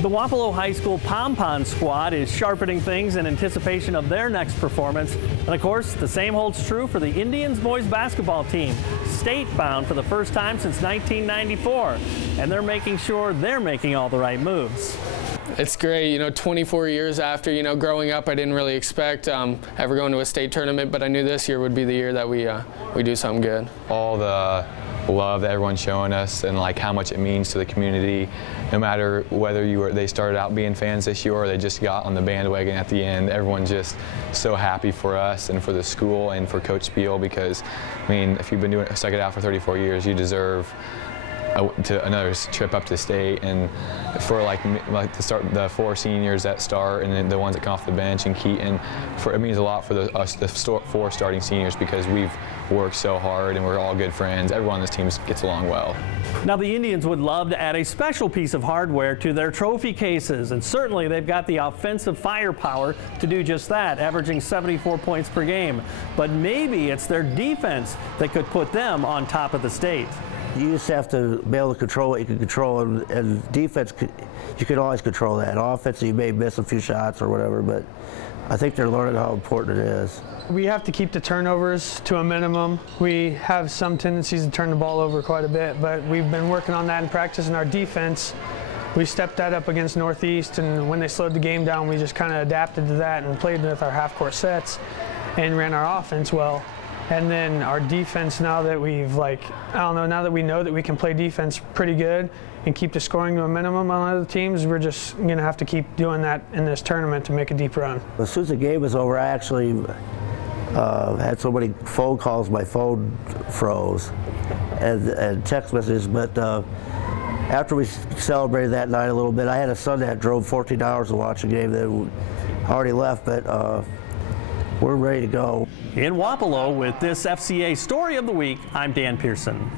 The Wapello High School Pom-Pom squad is sharpening things in anticipation of their next performance. And of course, the same holds true for the Indians Boys Basketball team, state-bound for the first time since 1994. And they're making sure they're making all the right moves. It's great, 24 years after, growing up, I didn't really expect ever going to a state tournament, but I knew this year would be the year that we do something good. All the love that everyone's showing us and like how much it means to the community, no matter whether they started out being fans this year or they just got on the bandwagon at the end. Everyone's just so happy for us and for the school and for Coach Spiel, because I mean, if you've been stuck it out for 34 years, you deserve another trip up to state. And for like the 4 seniors that start and then the ones that come off the bench and Keaton, it means a lot for the 4 starting seniors, because we've worked so hard and we're all good friends. Everyone on this team gets along well. Now the Indians would love to add a special piece of hardware to their trophy cases, and certainly they've got the offensive firepower to do just that, averaging 74 points per game. But maybe it's their defense that could put them on top of the state. You just have to be able to control what you can control, and defense, you can always control that. Offense, you may miss a few shots or whatever, but I think they're learning how important it is. We have to keep the turnovers to a minimum. We have some tendencies to turn the ball over quite a bit, but we've been working on that in practice. In our defense, we stepped that up against Northeast, and when they slowed the game down, we just kind of adapted to that and played with our half-court sets and ran our offense well. And then our defense, now that now that we know that we can play defense pretty good and keep the scoring to a minimum on other teams, we're just going to have to keep doing that in this tournament to make a deep run. As soon as the game was over, I actually had so many phone calls, my phone froze, and text messages, but after we celebrated that night a little bit, I had a son that drove 14 hours to watch the game that already left, but we're ready to go. In Wapello with this FCA Story of the Week, I'm Dan Pearson.